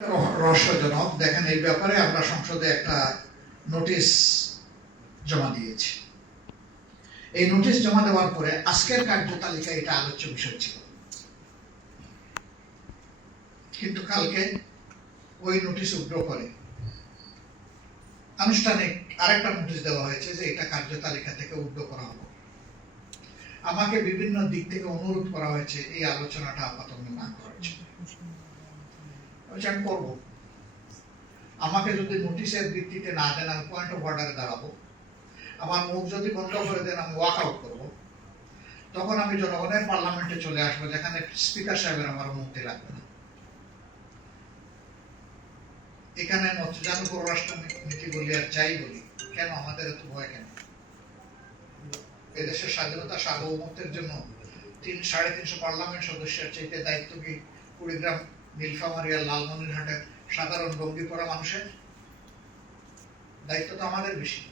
রহস্যজনক। দেখেন, এই ব্যাপারে আমরা সংসদে একটা নোটিশ জমা দিয়েছি। এই নোটিশ জমা দেওয়ার পরে আজকের কার্যতালিকায় এটা আলোচ্য বিষয় ছিল, কিন্তু কালকে ওই নোটিশ উগ্র করে আনুষ্ঠানিক আরেকটা নোটিশ দেওয়া হয়েছে যে এটা কার্যতালিকা থেকে উগ্র করা হলো। আমাকে বিভিন্ন দিক থেকে অনুরোধ করা হয়েছে এই আলোচনাটা আপাতত না করার জন্য। আমি করবো, আমাকে যদি নোটিশের ভিত্তিতে না দেন আমি পয়েন্ট অফ অর্ডারে দাঁড়াবো, আমার মুখ যদি বন্ধ করে দেন আমি ওয়াক আউট করবো, তখন আমি জনগণের পার্লামেন্টে চলে আসবো, যেখানে স্পিকার সাহেবের আমার অনুমতি লাগবে না। এখানে মতজানু পররাষ্ট্র নীতি বলি আর যাই বলি, কেন আমাদের এত ভয় কেন? এদেশের স্বাধীনতা সার্বভৌমত্বের জন্য 350 পার্লামেন্ট সদস্যের চাইতে দায়িত্ব কি কুড়িগ্রাম, নীলফামারী আর লালমনিরহাটের সাধারণ লঙ্গি পরা মানুষের? দায়িত্ব তো আমাদের বেশি।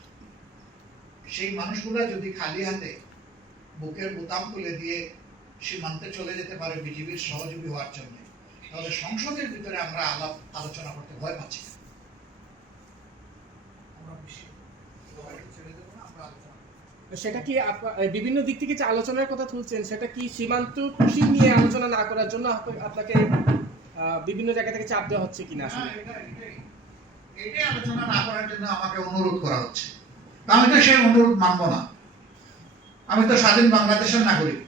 সেই মানুষগুলা যদি খালি হাতে বুকের বোতাম খুলে দিয়ে সীমান্তে চলে যেতে পারে বিজিবির সহযোগী হওয়ার জন্য, তাহলে সংসদের ভিতরে আমরা আলোচনা করতে ভয় পাচ্ছি। সেটা কি বিভিন্ন দিক থেকে যে আলোচনার কথা তুলছেন, সেটা কি সীমান্ত কৃষি নিয়ে আলোচনা না করার জন্য আপনাকে বিভিন্ন জায়গা থেকে চাপ দেওয়া হচ্ছে কিনা? আসলে এটাই আলোচনা না করার জন্য আমাকে অনুরোধ করা হচ্ছে। আমি তো সেই অনুরোধ মানব না। আমি তো স্বাধীন বাংলাদেশের নাগরিক।